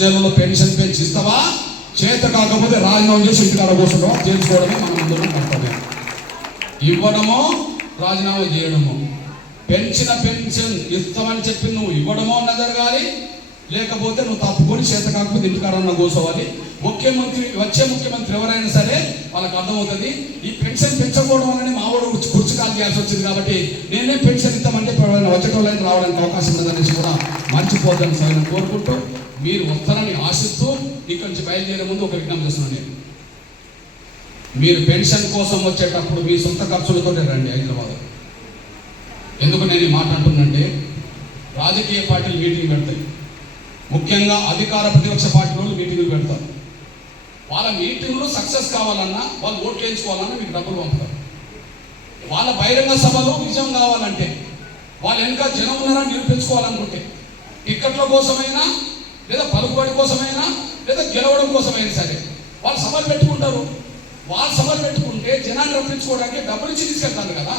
August నెలలో pension పెంచిస్తావా? చేత కాకపోతే రాజీనామా చేసి ఇంటికాడ కూర్చోవడం చేర్చుకోవడమే మనం అందరం కర్తవ్యం. ఇవ్వడమో రాజీనామా చేయడమో. పెన్షన్ ఇస్తామని చెప్పి నువ్వు ఇవ్వడమో అన్న జరగాలి, లేకపోతే నువ్వు తప్పుకొని చేత కాకపోతే ఇంటికాడన్నా కూర్చోవాలి. వచ్చే ముఖ్యమంత్రి ఎవరైనా సరే వాళ్ళకి అర్థమవుతుంది ఈ పెన్షన్ పెంచకపోవడం వల్లనే మావాడు కుర్చీ కాల్ చేయాల్సి వచ్చింది కాబట్టి నేనే పెన్షన్ ఇస్తామంటే వచ్చేటోళ్ళని రావడానికి అవకాశం ఉందనేసి కూడా మర్చిపోద్దని సరైన కోరుకుంటూ మీరు వస్తారని ఆశిస్తూ ఇక్కడి నుంచి బయలుదేరే ముందు ఒక విజ్ఞప్తి చేస్తున్నాను. నేను మీరు పెన్షన్ కోసం వచ్చేటప్పుడు మీ సొంత ఖర్చులతో రండి హైదరాబాద్. ఎందుకు నేను ఈ మాట అంటున్నంటే, రాజకీయ పార్టీలు మీటింగ్ పెడతాయి, ముఖ్యంగా అధికార ప్రతిపక్ష పార్టీ వాళ్ళు మీటింగులు పెడతారు. వాళ్ళ మీటింగ్లు సక్సెస్ కావాలన్నా, వాళ్ళు ఓట్లు వేయించుకోవాలన్నా మీకు డబ్బులు పంపుతారు. వాళ్ళ బహిరంగ సభలు విజయం కావాలంటే, వాళ్ళు వెనుక జనం ఉన్నారని నిరూపించుకోవాలనుకుంటే, టిక్కెట్ల కోసమైనా లేదా పలుకుబడి కోసమైనా లేదా గెలవడం కోసమైనా సరే వాళ్ళు సభలు పెట్టుకుంటారు. వాళ్ళు సభలు పెట్టుకుంటే జనాన్ని రప్పించుకోవడానికి డబ్బులు ఇచ్చి తీసుకెళ్తారు కదా.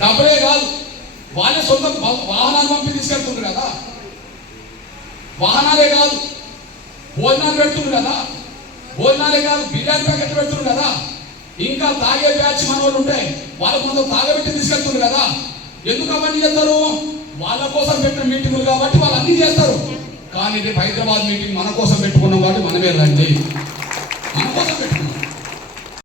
డబ్బులే కాదు, వాళ్ళే సొంత వాహనాలు పంపి తీసుకెళ్తుంది కదా. వాహనాలే కాదు, భోజనాలు పెడుతుంది కదా. భోజనాలే కాదు, బిర్యానీ ప్యాకెట్లు పెడుతుంది కదా. ఇంకా తాగే బ్యాచ్ మన వాళ్ళు ఉంటాయి, వాళ్ళకు కొంత తాగబెట్టి తీసుకెళ్తుంది కదా. ఎందుకు అవన్నీ చేస్తారు? వాళ్ళ కోసం పెట్టిన మీటింగులు కాబట్టి వాళ్ళు అన్నీ చేస్తారు. కానీ రేపు హైదరాబాద్ మీటింగ్ మన కోసం పెట్టుకున్నాం కాబట్టి మనమే రండి, మన కోసం పెట్టుకున్నాం.